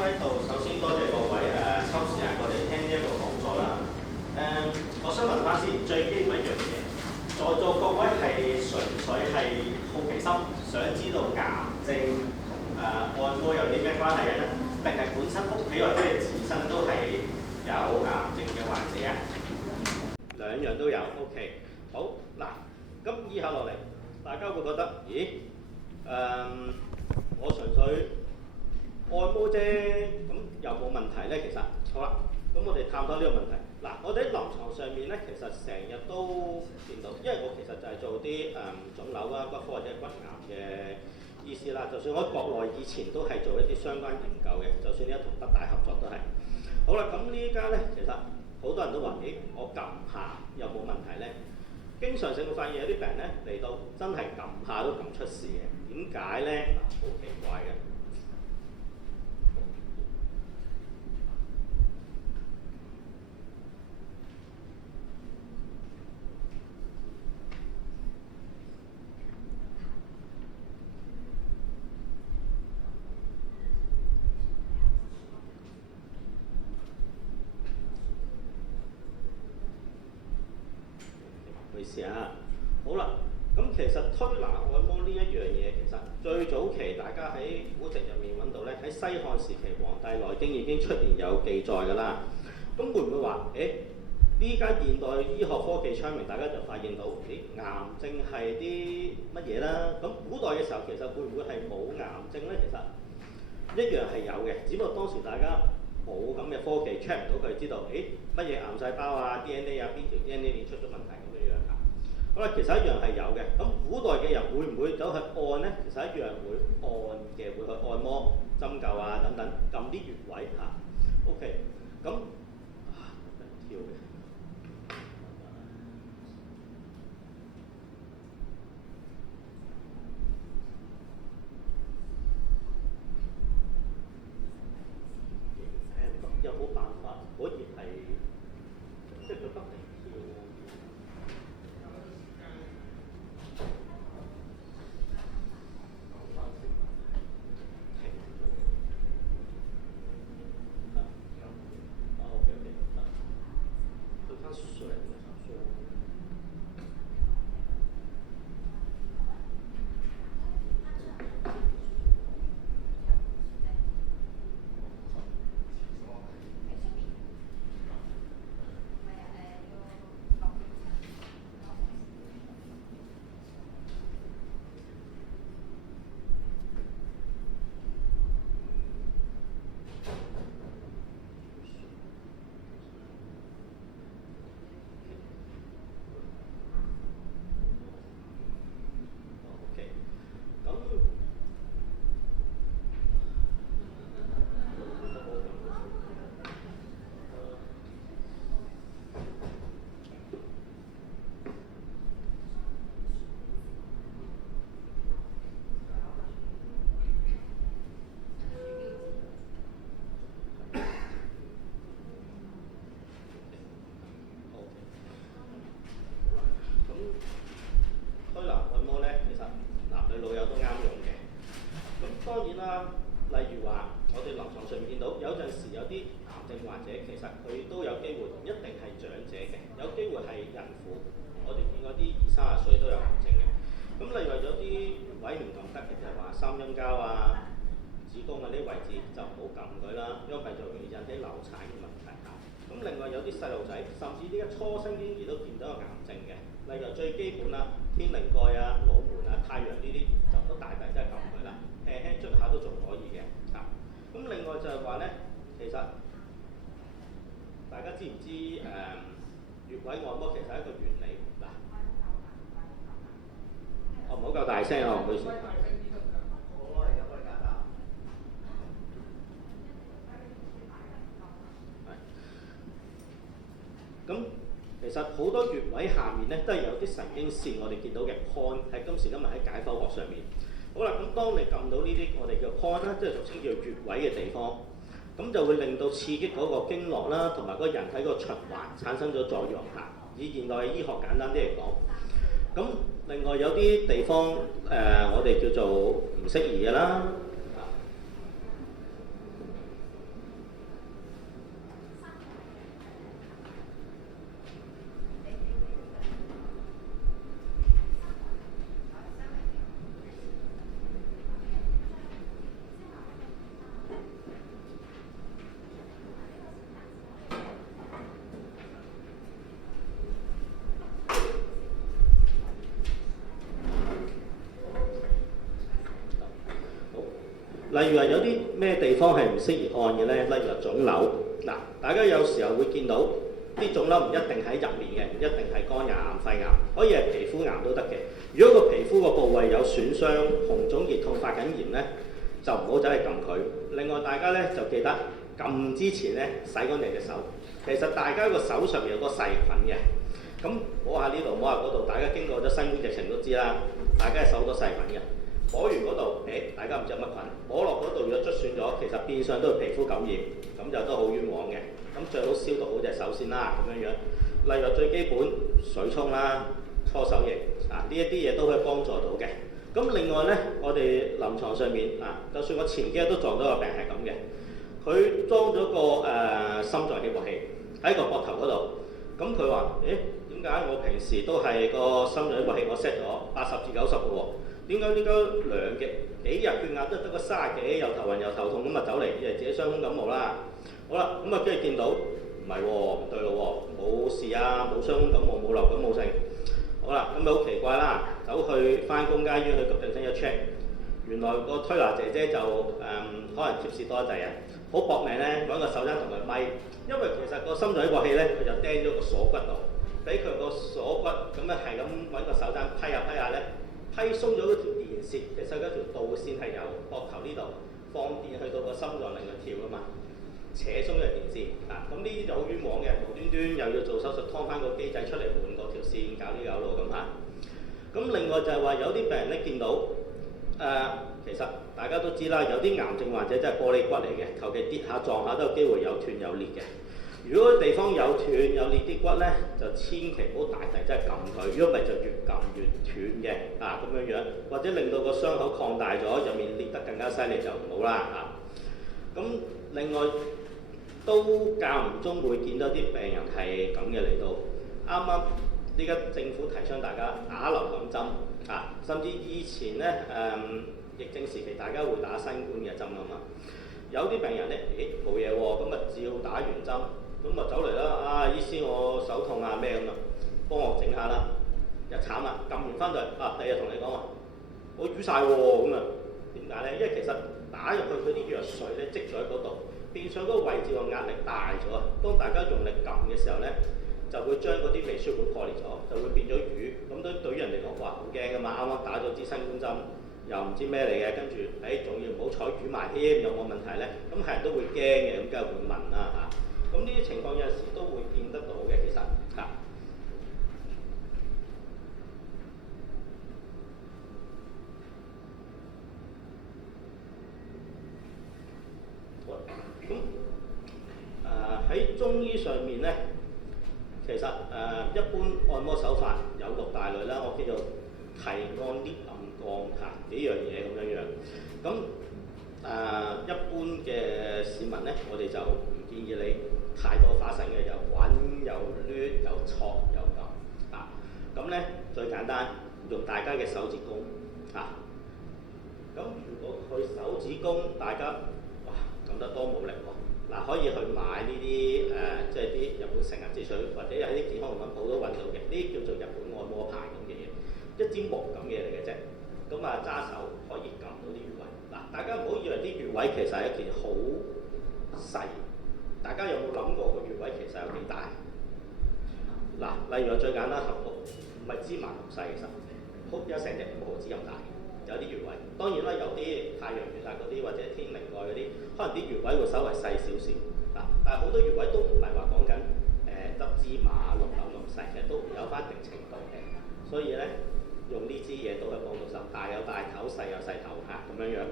喺度首先多謝各位抽時間過嚟聽呢一個講座啦。我想問翻先，最基本一樣嘢，在座各位係純粹係好奇心，想知道癌症同按摩有啲咩關係嘅咧？定係本身屋企或者你自身都係有癌症嘅患者啊？兩樣都有 ，OK。好嗱，咁以下落嚟，大家會覺得，咦？我純粹按摩啫，咁有冇問題咧？其實好啦，咁我哋探討呢個問題。嗱，我哋喺臨床上面咧，其實成日都見到，因為我其實就係做啲腫瘤啊、骨科或者骨癌嘅醫師啦。就算我喺國內以前都係做一啲相關研究嘅，就算呢一同北大合作都係。好啦，咁呢家咧，其實好多人都話：咦，我撳下有冇問題咧？經常性會發現有啲病人咧嚟到真係撳下都撳出事嘅，點解咧？好奇怪嘅。試下，好啦，咁其實推拿按摩呢一樣嘢，其實最早期大家喺古籍入面揾到咧，喺西漢時期《黃帝內經》已經出現有記載㗎啦。咁會唔會話，呢家現代醫學科技昌明，大家就發現到，癌症係啲乜嘢啦？咁古代嘅時候，其實會唔會係冇癌症咧？其實一樣係有嘅，只不過當時大家冇咁嘅科技 check 唔到佢，知道乜嘢癌細胞啊、DNA 啊，邊條 DNA 鏈出咗問題咁樣樣啊。好啦，其實一樣係有嘅。咁古代嘅人會唔會走去按咧？其實一樣會按嘅，會去按摩、針灸啊等等，撳啲穴位嚇。OK，咁跳嘅。有冇辦法可以係即係佢不停跳？初生嬰兒都見到有癌症嘅，例如最基本啦，天靈蓋啊、腦門啊、太陽呢啲就都大大真係撳佢啦，輕輕捽下都仲可以嘅。咁另外就係話咧，其實大家知唔知穴位按摩其實係一個原理嗱？我唔好夠大聲啊，唔好意思。咁其實好多穴位下面咧都係有啲神經線，我哋見到嘅 point 喺今時今日喺解剖學上面。好啦，咁當你撳到呢啲我哋叫 point 啦，即係俗稱叫穴位嘅地方，咁就會令到刺激嗰個經絡啦，同埋嗰個人體個循環產生咗作用嚇。以現代嘅醫學簡單啲嚟講，咁另外有啲地方我哋叫做唔適宜嘅啦。例如話有啲咩地方係唔適宜按嘅咧？例如話腫瘤，嗱，大家有時候會見到啲腫瘤唔一定喺入面嘅，唔一定係肝癌、肺癌，可以係皮膚癌都得嘅。如果個皮膚個部位有損傷、紅腫、熱痛、發緊炎咧，就唔好走去撳佢。另外大家咧就記得撳之前咧洗乾淨隻手。其實大家個手上面有個細菌嘅，咁摸下呢度摸下嗰度，大家經過咗新冠疫情都知啦，大家係手好多細菌嘅。摸完嗰度，大家唔知有乜菌，摸落嗰度如果捽損咗，其實變相都係皮膚感染，咁就都好冤枉嘅。咁最好消毒好隻手先啦，咁樣樣。例如最基本水沖啦、搓手液啊，呢一啲嘢都可以幫助到嘅。咁另外咧，我哋臨床上面啊，就算我前幾日都撞到個病係咁嘅，佢裝咗個心臟起搏器喺個膊頭嗰度，咁佢話：點解我平時都係個心臟起搏器我 set 咗80至90嘅喎？點解幾日血壓都得個30幾，又頭暈又頭痛咁啊走嚟，以為自己傷風感冒啦。好啦，咁啊跟住見到唔係喎，唔對路喎，冇事啊，冇傷風感冒，冇流感冇症。好啦，咁咪好奇怪啦，走去翻公家醫院去急症室一 check， 原來個推拿姐姐就可能貼士多一滯啊，好搏命咧揾個手踭同佢咪，因為其實個心臟起搏器咧佢就釘咗個鎖骨度，俾佢個鎖骨咁樣係咁揾個手踭批下咧。批鬆咗嗰條電線，其實嗰條導線係由膊頭呢度放電去到個心臟令佢跳噶嘛，扯鬆咗條電線啊！咁呢啲就好冤枉嘅，無端端又要做手術劏翻個機制出嚟換嗰條線，搞呢搞路咁嚇。咁另外就係話有啲病人咧見到其實大家都知啦，有啲癌症患者真係玻璃骨嚟嘅，求其跌下撞下都有機會有斷有裂嘅。如果地方有斷有裂啲骨咧，就千祈唔好大力真係撳佢，如果唔係就越撳越斷嘅啊咁樣樣，或者令到個傷口擴大咗，入面裂得更加犀利就唔好啦嚇。咁另外都間唔中會見到啲病人係咁嘅嚟到，啱啱依家政府提倡大家打流感針啊，甚至以前咧疫症時期大家會打新冠嘅針啊嘛，有啲病人咧冇嘢喎，咁啊照打完針。咁啊走嚟啦，醫師我手痛啊咩咁啊，幫我整下啦，又慘啦，撳完翻到嚟第日同你講話，我瘀晒喎咁啊，點解咧？因為其實打入去佢啲藥水咧積咗喺嗰度，變相嗰個位置個壓力大咗啊，當大家用力撳嘅時候咧，就會將嗰啲微血管破裂咗，就會變咗瘀，咁對於人嚟講話好驚噶嘛，啱啱打咗支新冠針，又唔知咩嚟嘅，跟住仲要唔好彩瘀埋添，有冇問題咧？咁係人都會驚嘅，咁梗係會問啦嚇。咁呢啲情況有陣時都會見得到嘅，其實嚇。咁喺中醫上面咧，其實一般按摩手法有6大類啦，我叫做提按、捏、按、降嚇幾樣嘢咁樣樣。咁一般嘅市民咧，我哋就唔建議你太多花神嘅，又滾又攣又挫又撳啊！咁咧最簡單，用大家嘅手指公啊。咁如果佢手指公大家撳得多冇力喎，可以去買呢啲即係啲日本成人之水，或者喺啲健康用品鋪都揾到嘅，呢啲叫做日本按摩牌咁嘅嘢，一支木咁嘅嘢嚟嘅啫。咁揸手可以撳到啲穴位。大家唔好以為啲穴位其實係一件好細。大家有冇諗過個穴位其實有幾大？例如最簡單合谷，唔係芝麻咁細其實，谷有成隻5毫子咁大，有啲穴位。當然啦，有啲太陽穴嗰啲或者天靈蓋嗰啲，可能啲穴位會稍為細少少。但係好多穴位都唔係話講緊粒芝麻綠豆咁細嘅，都有翻一定程度嘅。所以咧，用呢支嘢都係幫到手，大有大頭，細有細頭嚇咁樣樣。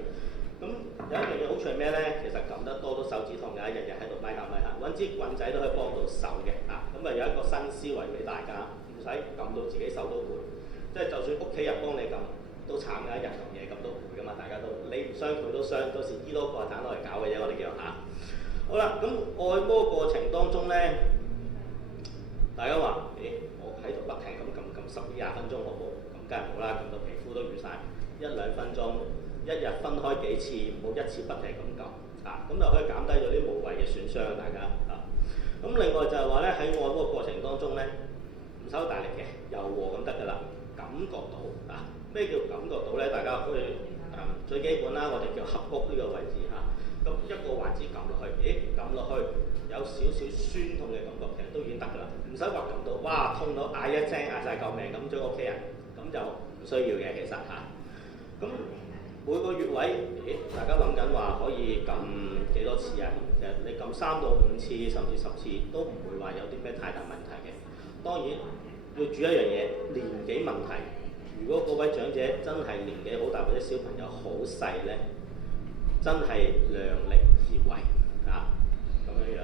咁有一樣嘢好處係咩咧？其實撳得多都手指痛㗎，日日喺度咪下，揾支棍仔都可以幫到手嘅啊！咁有一個新思維俾大家，唔使撳到自己手都攰，即係就算屋企人幫你撳都慘㗎，一日撳嘢撳都攰㗎嘛，大家都你唔傷佢都傷，到時醫攞個蛋攞嚟搞嘅啫，我哋叫嚇。好啦，咁按摩過程當中咧，大家話我喺度不停咁撳10幾20分鐘好冇？咁梗係唔好啦，撳到皮膚都瘀晒，1-2分鐘。一日分開幾次，唔好一次不停咁撳啊！咁就可以減低咗啲無謂嘅損傷啊！大家啊，咁另外就係話咧喺按摩過程當中咧，唔使好大力嘅，柔和咁得㗎啦，感覺到啊，咩叫感覺到咧？大家可以最基本啦，我哋叫合谷呢個位置嚇。咁一個環節撳落去，撳落去有少少酸痛嘅感覺，其實都已經得㗎啦，唔使話撳到，哇痛到嗌一聲嗌晒救命咁追屋企人，咁就唔需要嘅其實嚇。咁每個穴位，大家諗緊話可以撳幾多次啊？其實你撳3到5次甚至10次都唔會話有啲咩太大問題嘅。當然要注意一樣嘢，年紀問題。如果嗰位長者真係年紀好大或者小朋友好細咧，真係量力而為啊，咁樣樣。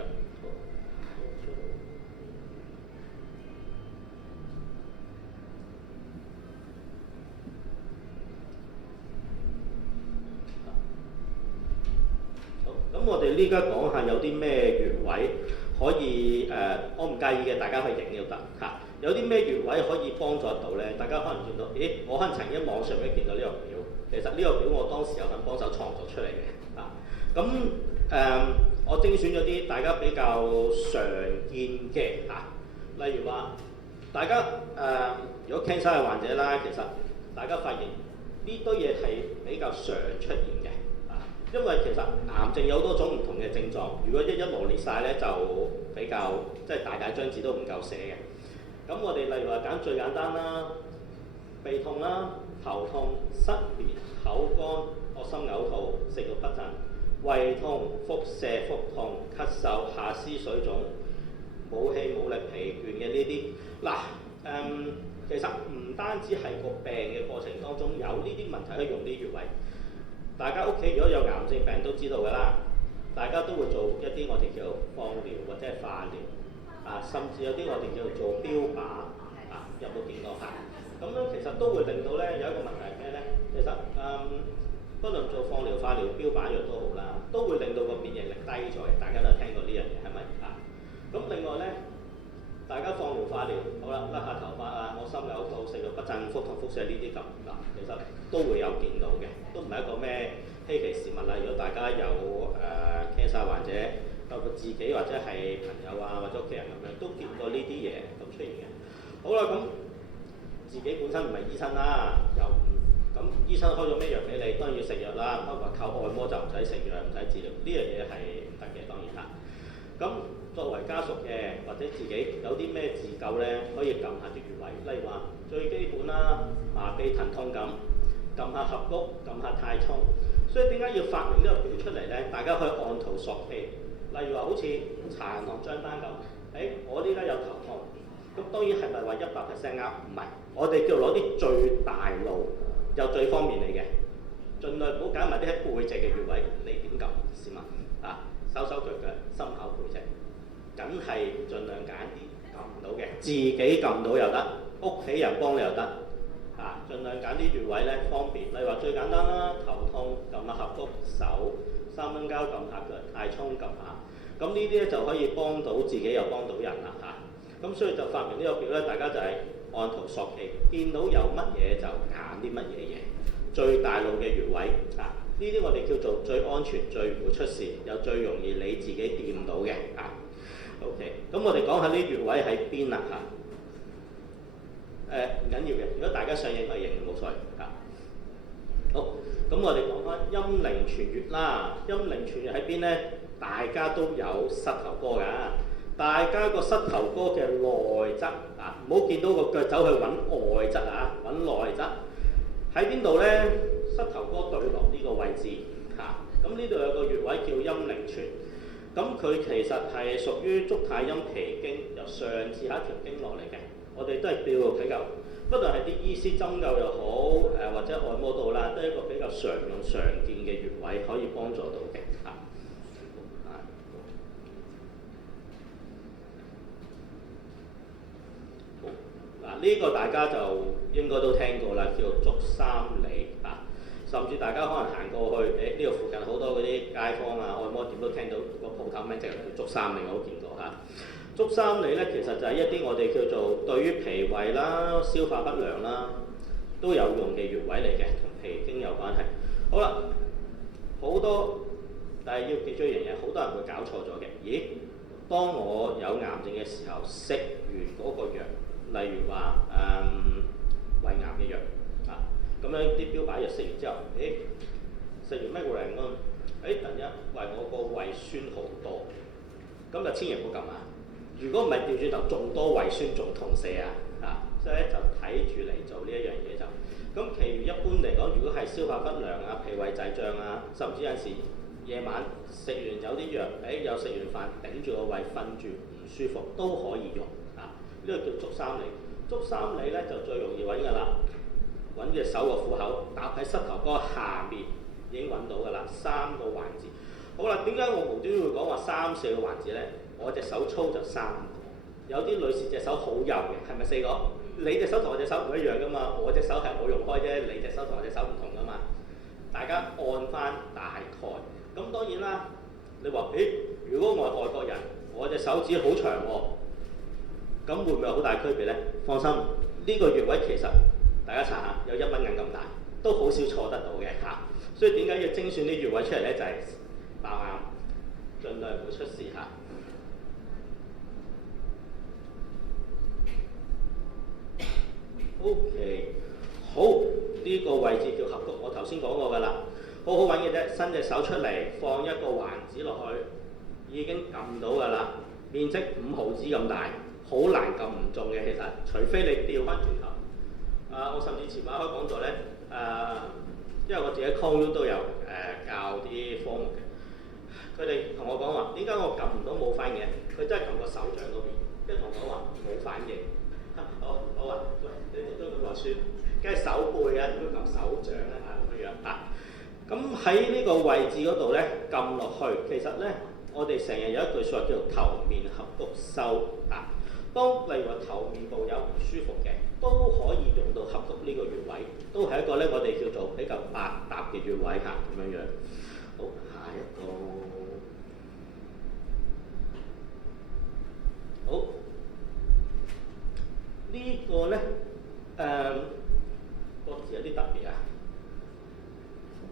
好，咁我哋呢家講下有啲咩穴位可以我唔介意嘅，大家可以影都得嚇。有啲咩穴位可以幫助到咧？大家可能見到，我可能曾經網上面見到呢個表，其實呢個表我當時有份幫手創作出嚟嘅啊。咁我精選咗啲大家比較常見嘅嚇，例如話，大家如果 cancer 嘅患者啦，其實大家發現呢堆嘢係比較常出現嘅啊，因為其實癌症有好多種唔同嘅症狀，如果一羅列晒咧，就比較即係大張紙都唔夠寫嘅。咁我哋例如話揀最簡單啦，鼻痛啦、頭痛、失眠、口乾、惡心嘔吐、食慾不振、胃痛、腹瀉、腹痛、咳嗽、下肢水腫、冇氣冇力、疲倦嘅呢啲，其實唔單止係個病嘅過程當中有呢啲問題，可以用啲穴位。大家屋企如果有癌症病都知道㗎啦，大家都會做一啲我哋叫放療或者係化療。甚至有啲我哋叫做標靶有冇見過嚇？咁樣其實都會令到咧有一個問題係咩咧？其實不論做放療、化療、標靶藥都好啦，都會令到個免疫力低咗嘅。大家都聽過呢樣嘢係咪啊？咁另外咧，大家放療、化療好啦，甩下頭髮惡心嘔吐、食慾不振、腹痛、腹瀉呢啲咁其實都會有見到嘅，都唔係一個咩稀奇事物啦。如果大家有cancer 患者，包括自己或者係朋友或者屋企人咁樣，都見過呢啲嘢咁出現嘅。好啦，咁自己本身唔係醫生啦，又咁醫生開咗咩藥俾你，當然要食藥啦。包括靠按摩就唔使食藥，唔使治療，呢樣嘢係唔得嘅，當然嚇。咁作為家屬嘅或者自己有啲咩自救咧，可以撳下啲穴位，例如話最基本啦，麻痹疼痛咁，撳下合谷，撳下太沖。所以點解要發明呢個表出嚟咧？大家可以按圖索驥。例如話好似查銀行帳單咁，我呢家有頭痛，咁當然係咪話100%啱？唔係，我哋叫攞啲最大路又最方便你嘅，盡量唔好揀埋啲喺背脊嘅穴位，你點撳試問手手腳腳、心口背脊，梗係盡量揀啲撳唔到嘅，自己撳到又得，屋企人幫你又得，盡量揀啲穴位咧方便。例如話最簡單啦，頭痛撳下合谷，手3蚊膠撳下腳，太沖撳下。咁呢啲咧就可以幫到自己又幫到人啦嚇。咁所以就發明呢個表咧，大家就係按圖索驥，見到有乜嘢就揀啲乜嘢嘢，最大路嘅穴位呢啲我哋叫做最安全、最唔會出事，又最容易你自己掂到嘅OK， 咁我哋講下呢啲穴位喺邊啦唔緊要嘅，如果大家想影咪影冇所謂好，咁我哋講翻陰陵泉穴啦。陰陵泉穴喺邊咧？大家都有膝頭哥㗎，大家個膝頭哥嘅內側唔好見到個腳走去揾外側揾內側喺邊度咧？膝頭哥對落呢個位置咁呢度有個穴位叫陰陵泉，咁佢其實係屬於足太陰脾經由上至下一條經落嚟嘅，我哋都係叫比較，不論係啲醫師針灸又好或者按摩到啦，都係一個比較常用常見嘅穴位，可以幫助到嘅呢個大家就應該都聽過啦，叫做足三里甚至大家可能行過去，呢度附近好多嗰啲街坊按摩店都聽到個鋪頭名，就係叫足三里，我都見過足三里咧，其實就係一啲我哋叫做對於脾胃啦、消化不良啦都有用嘅穴位嚟嘅，同脾經有關係。好啦，好多但係要記住一樣嘢，好多人會搞錯咗嘅。咦？當我有癌症嘅時候，食完嗰個藥，例如話胃癌嘅藥咁咁樣啲標靶藥食完之後，食完咩個零安？突然間為我個胃酸好多，咁就千祈唔好撳啊！如果唔係調轉頭仲多胃酸仲痛死啊！所以咧就睇住嚟做呢一樣嘢就。咁其餘一般嚟講，如果係消化不良啊、脾胃滯脹啊，甚至有陣時夜晚食完有啲藥，又食完飯頂住個胃瞓住唔舒服都可以用啊。呢個叫足三里。足三里咧就最容易揾㗎啦，揾隻手個虎口搭喺膝頭哥下面已經揾到㗎啦，3個環節。好啦，點解我無端會講話3、4個環節咧？我隻手粗就3個，有啲女士隻手好幼嘅，係咪4個？你隻手同我隻手唔一樣㗎嘛，我隻手係我用開啫，你隻手同我隻手唔同㗎嘛。大家按翻大概，咁當然啦。你話如果我係外國人，我隻手指好長喎，咁會唔會有好大區別咧？放心，呢個穴位其實大家查下，有1蚊銀咁大，都好少錯得到嘅嚇。所以點解要精選啲穴位出嚟咧？就係爆啱，盡量唔會出事嚇。OK， 好，呢個位置叫合谷，我頭先講過㗎啦，好好揾嘅啫，伸隻手出嚟，放一個環指落去，已經撳到㗎啦，面積5毫子咁大，好難撳唔中嘅其實，除非你調翻轉頭。我甚至前晚開講座咧，因為我自己 ConU 都有教啲科目嘅，佢哋同我講話，點解我撳唔到冇反應嘅？佢真係撳個手掌嗰邊，跟住同我話冇反應。好啊，喂，你都咁話算，梗係手背啊，點會撳手掌咧咁樣啊？咁喺呢個位置嗰度咧，撳落去，其實咧，我哋成日有一句説話叫做頭面合谷收啊。當例如話頭面部有唔舒服嘅，都可以用到合谷呢個穴位，都係一個咧我哋叫做比較百搭嘅穴位嚇咁樣樣。好，下一個，好。呢個咧個字有啲特別啊，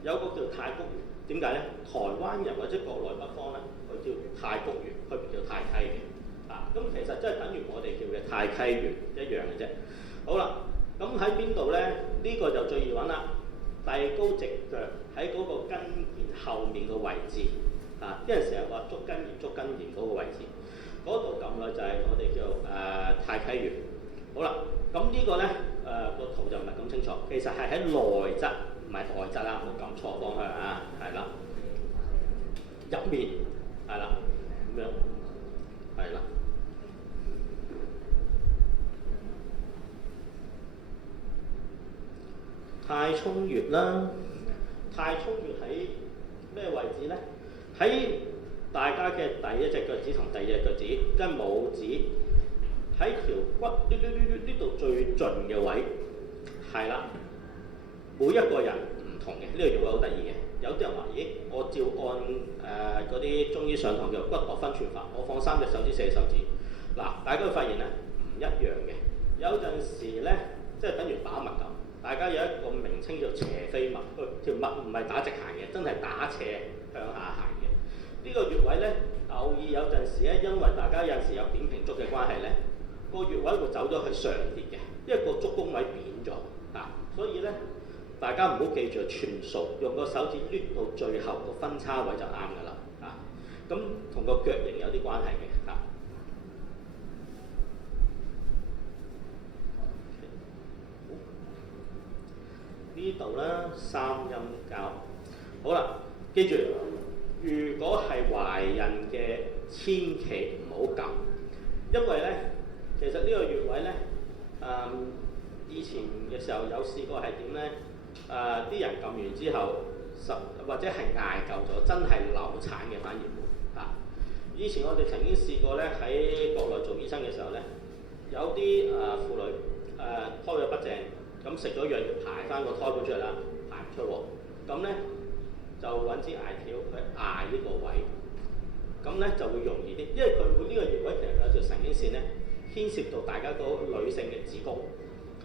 有個叫太谷穴，點解咧？台灣人或者國內北方咧，佢叫太谷穴，佢唔叫太溪嘅。咁其實真係等於我哋叫嘅太溪穴一樣嘅啫。好啦，咁喺邊度咧？呢個就最易揾啦。遞高直腳喺嗰個跟腱後面個位置啲人成日話足跟腱嗰個位置，嗰度撳落就係我哋叫太溪穴。好啦，咁呢個咧個圖就唔係咁清楚，其實係喺內側，唔係外側啦，冇撳錯方向啊，係啦，入面係啦，咁樣係啦。太衝穴啦，太衝穴喺咩位置咧？喺大家嘅第一隻腳趾同第二隻腳趾，跟拇指。喺條骨呢度最盡嘅位，係啦。每一個人唔同嘅，呢個穴位好得意嘅。有啲人話：咦，我照按嗰啲中醫上堂叫骨骼分寸法，我放3隻手指、4隻手指。嗱，大家會發現咧唔一樣嘅。有陣時咧，即係等於打脈咁。大家有一個名稱叫斜飛脈，條脈唔係打直行嘅，真係打斜向下行嘅。呢個穴位咧，偶爾有陣時咧，因為大家有陣時有扁平足嘅關係咧。個穴位會走咗去上啲嘅，因為個足弓位扁咗所以咧大家唔好記住全數，用個手指攣到最後個分叉位就啱㗎啦咁同個腳型有啲關係嘅呢度啦，三陰交。好啦，記住，如果係懷孕嘅，千祈唔好撳，因為咧。其實呢個穴位咧，以前嘅時候有試過係點咧？啲人撳完之後，或者係捱夠咗，真係流產嘅反而會以前我哋曾經試過咧，喺國內做醫生嘅時候咧，有啲婦女胎位不正，咁食咗藥要排翻個胎盤出嚟啦，排唔出喎，咁咧就揾支艾條去艾呢個位，咁咧就會容易啲，因為佢會呢個穴位其實有條神經線咧。牽涉到大家個女性嘅子宮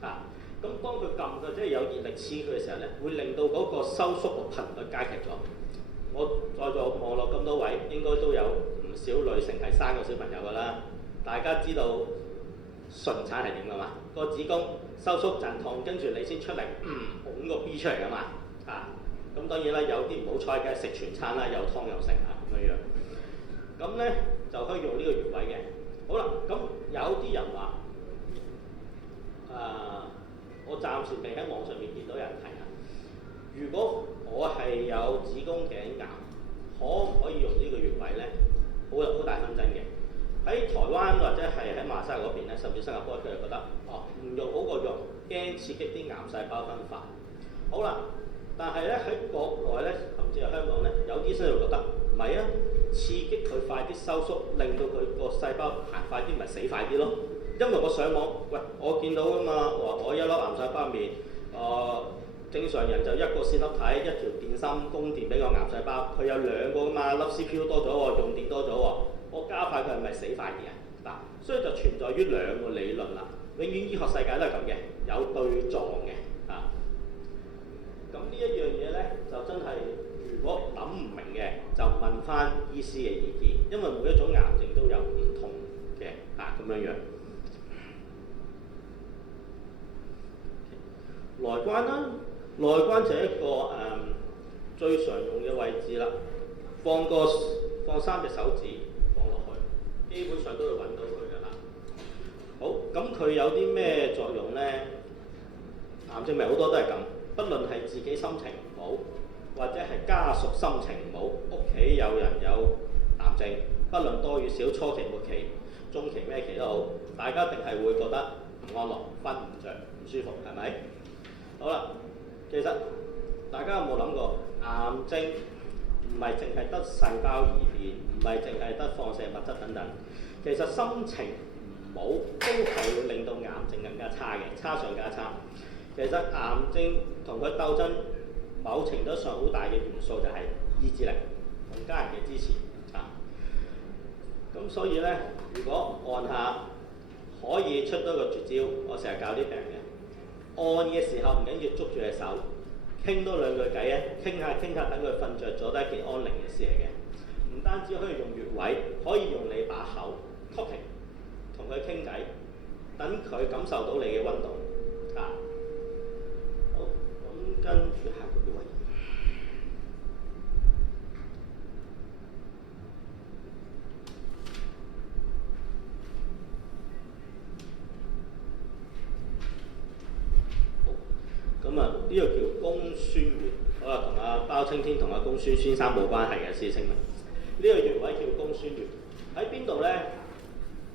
咁當佢撳嘅即係有熱力刺佢嘅時候咧，會令到嗰個收縮嘅頻率加劇咗。我在座望落咁多位，應該都有唔少女性係生過小朋友㗎啦。大家知道順產係點㗎嘛？個子宮收縮陣痛，跟住你先出嚟拱個 B 出嚟㗎嘛啊！咁當然啦，有啲唔好彩嘅食全餐啦，有湯有食啊咁樣樣。咁咧就可以用呢個穴位嘅。好啦，咁有啲人話我暫時未喺網上面見到有人提啊。如果我係有子宮頸癌，可唔可以用呢個穴位咧？好大紛爭嘅。喺台灣或者係喺馬來西亞嗰邊咧，甚至新加坡，佢就覺得唔用好過用，驚刺激啲癌細胞分化。好啦，但係咧喺國內咧，甚至係香港咧，有啲醫生就覺得唔係啊，刺激佢快啲收縮，令到佢個細胞行快啲，咪死快啲咯。因為我上網，喂，我見到㗎嘛，我一粒癌細胞入面，正常人就一個線粒體，一條電芯供電俾個癌細胞，佢有2個㗎嘛，粒 CPU 多咗喎，用電多咗喎，我加快佢係咪死快啲啊？嗱，所以就存在於2個理論啦。永遠醫學世界都係咁嘅，有對撞嘅啊。咁呢一樣嘢咧，就真係如果諗唔明嘅，就問翻醫師嘅意見，因為每一種癌症都有唔同嘅咁樣樣。內關啦，內關就係一個最常用嘅位置啦。放3隻手指放落去，基本上都會揾到佢㗎啦。好，咁佢有啲咩作用咧？癌症咪好多都係咁，不論係自己心情唔好，或者係家屬心情唔好，屋企有人有癌症，不論多與少，初期、末期、中期咩期都好，大家一定係會覺得唔安樂、瞓唔着、唔舒服，係咪？好啦，其實大家有冇諗過，癌症唔係淨係得細胞異變，唔係淨係得放射物質等等，其實心情唔好都係會令到癌症更加差嘅，差上加差。其實癌症同佢鬥爭，某程度上好大嘅元素就係意志力同家人嘅支持啊。咁所以咧，如果按下可以出多個絕招，我成日教啲病人。按嘅時候唔緊要，捉住隻手，傾多2句偈啊！傾下，等佢瞓着咗都係一件安寧嘅事嚟嘅。唔單止可以用穴位，可以用你把口 talking 同佢傾偈，等佢感受到你嘅溫度啊！好，咁跟住下個穴位。咁啊，呢個叫公孫穴，好啦，同阿包青天同阿公孫先生冇關係嘅師兄啦。呢個穴位叫公孫穴，喺邊度咧？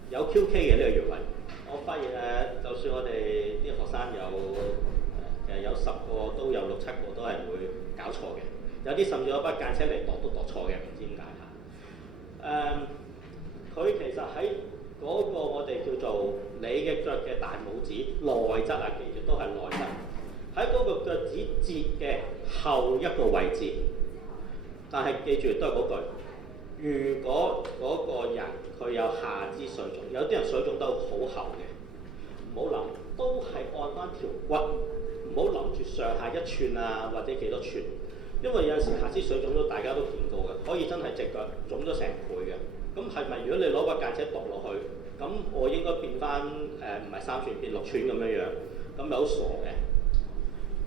有 QK 嘅呢個穴位。我發現就算我哋啲學生其實有10個都有6、7個都係會搞錯嘅，有啲甚至攞把間尺嚟度都度錯嘅，唔知點解嚇。佢其實喺嗰個我哋叫做你嘅腳嘅大拇指內側啊，記住都係內側。喺嗰個腳趾節嘅後一個位置，但係記住都係嗰句，如果嗰個人佢有下肢水腫，有啲人水腫都好厚嘅，唔好諗，都係按翻條骨，唔好諗住上下1寸啊或者幾多寸，因為有陣時下肢水腫都大家都見過嘅，可以真係隻腳腫咗成倍嘅。咁係咪如果你攞個間尺度落去，咁我應該變翻唔係3寸變6寸咁樣樣，咁咪好傻嘅。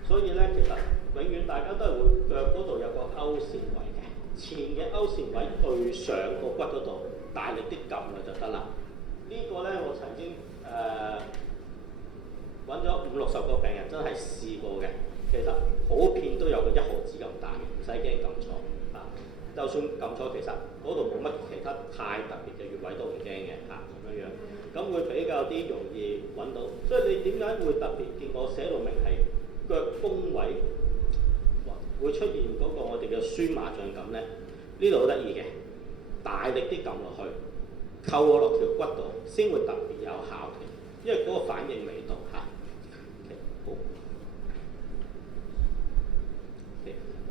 所以咧，其實永遠大家都係會腳嗰度有個勾線位嘅，前嘅勾線位對上個骨嗰度，大力啲撳佢就得啦。呢個咧，我曾經揾咗50、60個病人真係試過嘅，其實普遍都有個1毫子咁大嘅，唔使驚撳錯啊。就算撳錯，其實嗰度冇乜其他太特別嘅穴位都唔驚嘅嚇咁樣樣，咁會比較啲容易揾到。所以你點解會特別見我寫到明係腳弓位會出現嗰個我哋嘅酸麻脹感咧？呢度好得意嘅，大力啲撳落去，扣我落條骨度，先會特別有效嘅，因為嗰個反應味道嚇。好。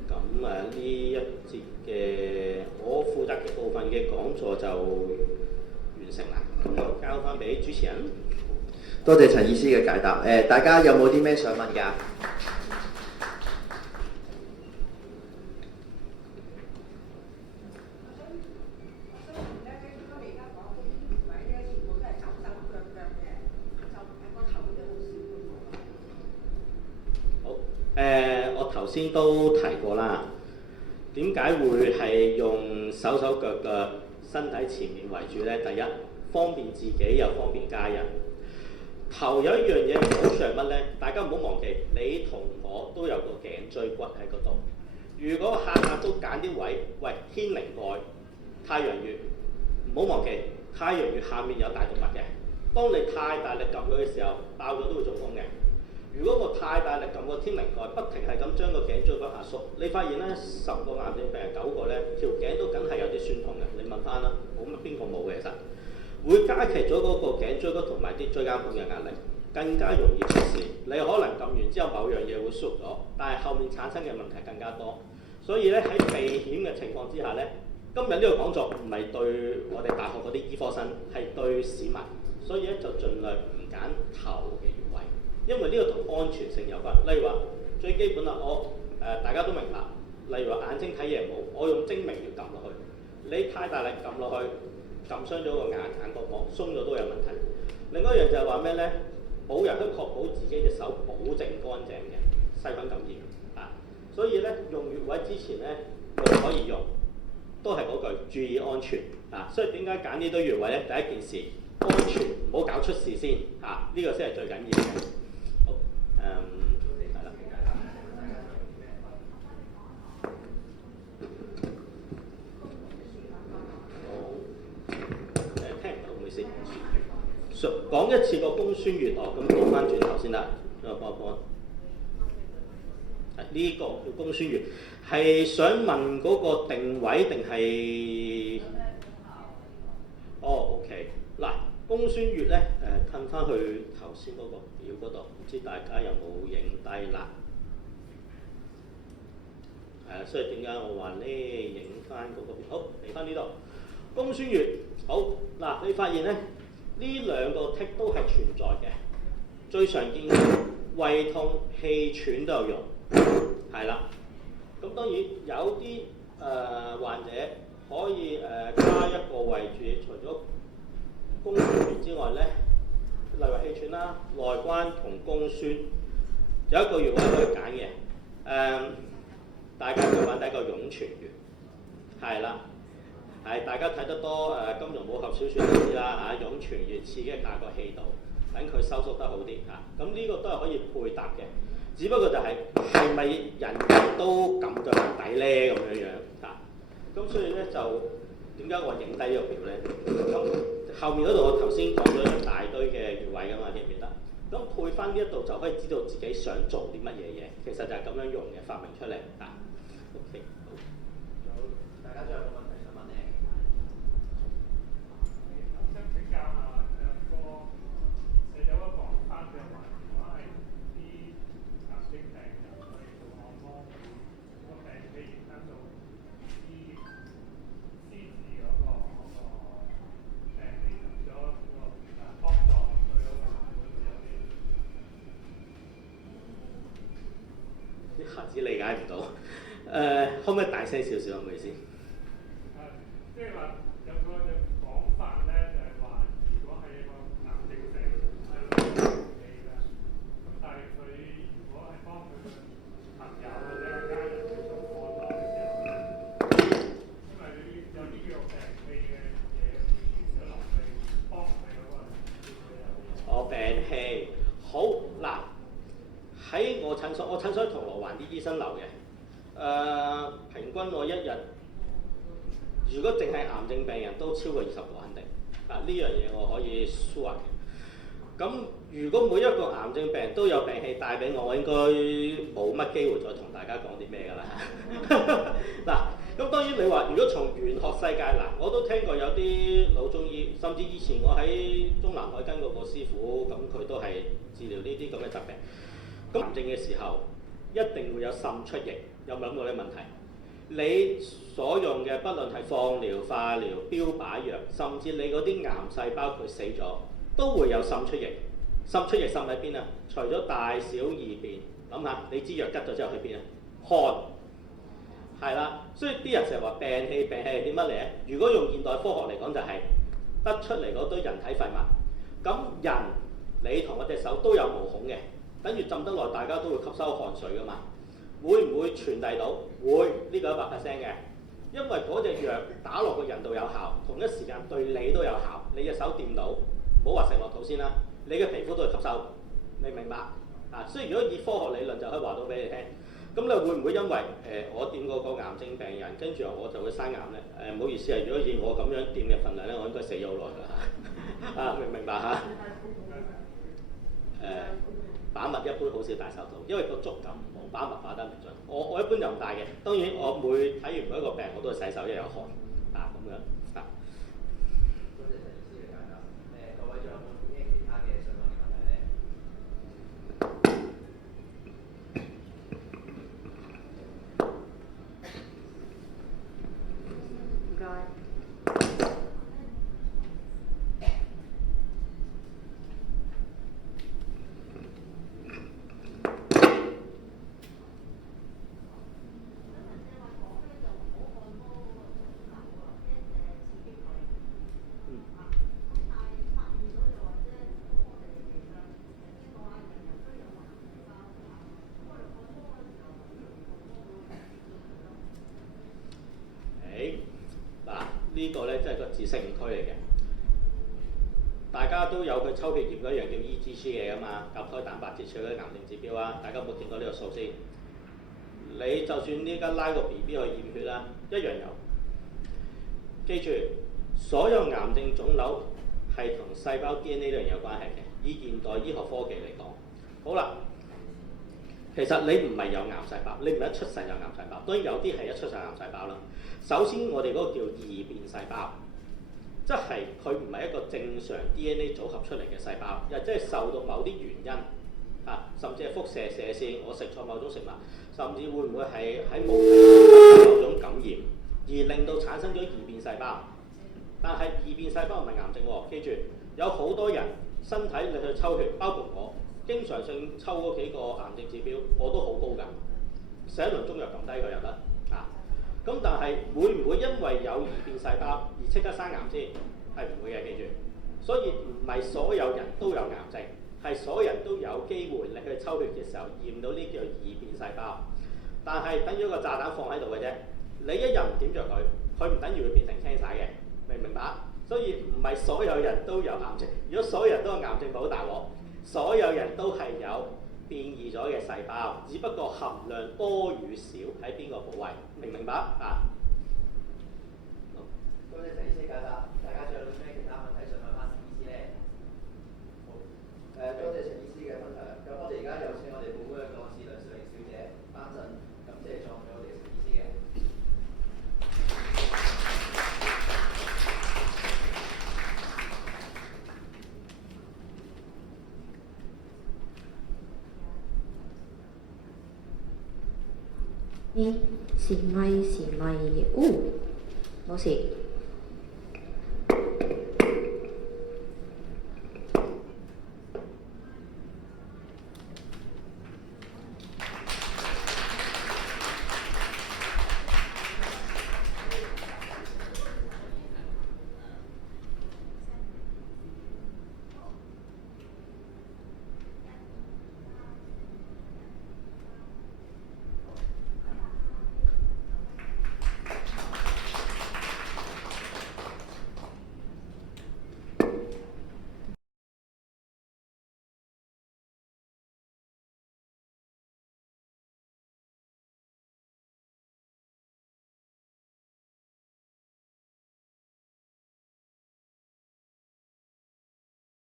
咁呢一節嘅我負責嘅部分嘅講座就完成啦，咁就交翻俾主持人。多謝陳醫師嘅解答。大家有冇啲咩想問㗎？先都提過啦。點解會係用手腳腳身體前面為主呢？第一，方便自己又方便家人。頭有一樣嘢唔好處係乜呢？大家唔好忘記，你同我都有個頸椎骨喺嗰度。如果下下都揀啲位，喂，天靈蓋、太陽穴，唔好忘記太陽穴下面有大動脈嘅。當你太大力撳佢嘅時候，爆咗都會中風嘅。如果我太大力撳個天靈蓋，不停係咁將個頸椎骨壓縮，你發現呢10個癌症病人9個呢條頸都梗係有啲酸痛嘅。你問翻啦，冇乜邊個冇嘅其實，會加劇咗嗰個頸椎骨同埋啲椎間盤嘅壓力，更加容易出事。你可能撳完之後某樣嘢會縮咗，但係後面產生嘅問題更加多。所以咧喺避險嘅情況之下咧，今日呢個講座唔係對我哋大學嗰啲醫科生，係對市民。所以咧就盡量唔揀頭嘅穴位，因為呢個同安全性有關。例如話最基本啦，大家都明白。例如話眼睛睇嘢唔好，我用精明穴撳落去，你太大力撳落去，撳傷咗個眼角膜，鬆咗都有問題。另外一樣就係話咩咧？冇人都確保自己隻手保證乾淨嘅，細菌感染啊！所以咧用穴位之前咧，我可以用，都係嗰句注意安全啊！所以點解揀呢堆穴位咧？第一件事安全，唔好搞出事先啊！呢個先係最緊要嘅。好，係啦。聽唔到，唔好意思。講一次個公孫穴咁講翻轉頭先啦，幫一幫。呢個叫公孫穴，係想問嗰個定位定係？OK， 嗱，公孫穴咧褪翻去頭先嗰個表嗰度，唔知大家有冇影低啦？所以點解我話咧影翻嗰個表？好，嚟翻呢度，公孫穴。好，嗱，你發現咧呢兩個剔都係存在嘅，最常見嘅胃痛、氣喘都有用，係啦。咁當然有啲患者可以加一個位置，除咗公孫穴之外咧，例如話氣喘啦、內關同公孫，有一個穴位可以揀嘅。大家會揾第一個湧泉穴，係啦，係大家睇得多金庸武俠小説都知啦嚇，湧泉穴刺激下個氣道，等佢收縮得好啲嚇。咁呢個都係可以配搭嘅，只不過就係咪人人都撳腳底咧咁樣樣嚇？咁所以咧就點解我影低呢個表咧？咁後面嗰度我頭先講咗一大堆嘅穴位噶嘛，記唔記得？咁配翻呢一度就可以知道自己想做啲乜嘢嘢，其實就係咁樣用嘅，發明出嚟嚇。OK， 好。大家仲有冇問題想問你？想請教下有個講法就話，如果係啲癌症病人去做按摩，個病理影響到啲肢體嗰個病理咗幫助佢嗰個會有啲。一下子理解唔到，可唔可以大聲少少？唔好意思。即係話有個講法咧，就係話，如果係一個癌症病係長期嘅，咁但係佢如果係幫佢嘅朋友或者係家人去做按摩嘅時候咧，因為有啲藥病氣嘅嘢傳咗落去，幫佢嗰個人病氣好嗱。喺我診所喺銅鑼灣啲醫生樓嘅，平均我一日如果淨係癌症病人都超過20個肯定，呢樣嘢我可以 sure 嘅。咁如果每一個癌症病人都有病氣帶俾我，我應該冇乜機會再同大家講啲咩㗎啦。嗱，咁當然你話如果從玄學世界我都聽過有啲老中醫，甚至以前我喺中南海跟過個師傅，咁佢都係治療呢啲咁嘅疾病。咁癌症嘅時候一定會有滲出液，有冇諗過呢個問題？你所用嘅不論係放療、化療、標靶藥，甚至你嗰啲癌細胞佢死咗，都會有滲出液。滲出液滲喺邊啊？除咗大小二便，諗下你支藥拮咗之後去邊啊？汗，係啦。所以啲人成日話病氣係啲乜嚟咧？如果用現代科學嚟講，就係得出嚟嗰堆人體廢物。咁人你同我隻手都有毛孔嘅。等住浸得耐，大家都會吸收汗水噶嘛。會唔會傳遞到？會，呢個100%嘅，因為嗰隻藥打落個人度有效，同一時間對你都有效。你隻手掂到，唔好話食落肚先啦，你嘅皮膚都會吸收，你明白？啊，所以如果以科學理論就可以話到俾你聽。咁你會唔會因為我掂過個癌症病人，跟住我就會生癌咧？唔好意思啊，如果以我咁樣掂嘅份量咧，我應該死咗好耐㗎嚇。啊，明唔明白嚇？把脈一般好少戴手套，因為個觸感唔好，把脈把得唔準。我一般就唔戴嘅。當然我每睇完每一個病，我都會洗手，因為有汗啊咁樣啊。多謝陳醫師嘅解答。各位仲有冇啲其他嘅想問嘅問題咧？唔該。呢個咧真係個知識誤區嚟嘅，大家都有佢抽血驗嗰樣叫 EGG 嘅㗎嘛，甲胎蛋白質取嗰啲癌症指標啊，大家有冇見過呢個數先？你就算呢家拉個 BB 去驗血啦，一樣有。記住，所有癌症腫瘤係同細胞 DNA 呢樣有關係嘅。以現代醫學科技嚟講，好啦，其實你唔係有癌細胞，你唔係一出世有癌細胞，當然有啲係一出世癌細胞啦。首先，我哋嗰個叫異變細胞，即係佢唔係一個正常 DNA 組合出嚟嘅細胞，又即係受到某啲原因啊，甚至係輻射射線，我食錯某種食物，甚至會唔會係喺母體某種感染，而令到產生咗異變細胞。但係異變細胞唔係癌症喎，記住有好多人身體你去抽血，包括我，經常性抽嗰幾個癌症指標，我都好高㗎，食一輪中藥撳低佢又得啊。咁但係會唔會因為有異變細胞而即刻生癌先？係唔會嘅，記住。所以唔係所有人都有癌症，係所有人都有機會你去抽血嘅時候驗到呢叫異變細胞。但係等於一個炸彈放喺度嘅啫，你一日唔點着佢，佢唔等於會變成 cancer 嘅，明唔明白？所以唔係所有人都有癌症。如果所有人都有癌症，就好大鑊。所有人都係有變異咗嘅細胞，只不過含量多與少喺邊個部位，明唔明白啊？多謝陳醫師解答，大家仲有啲咩其他問題想問翻陳醫師咧？好，多謝陳醫師嘅分享。咁我哋而家有請我哋本會嘅幹事梁兆玲小姐翻陣，感謝咗我哋陳醫師嘅。時咪，冇事。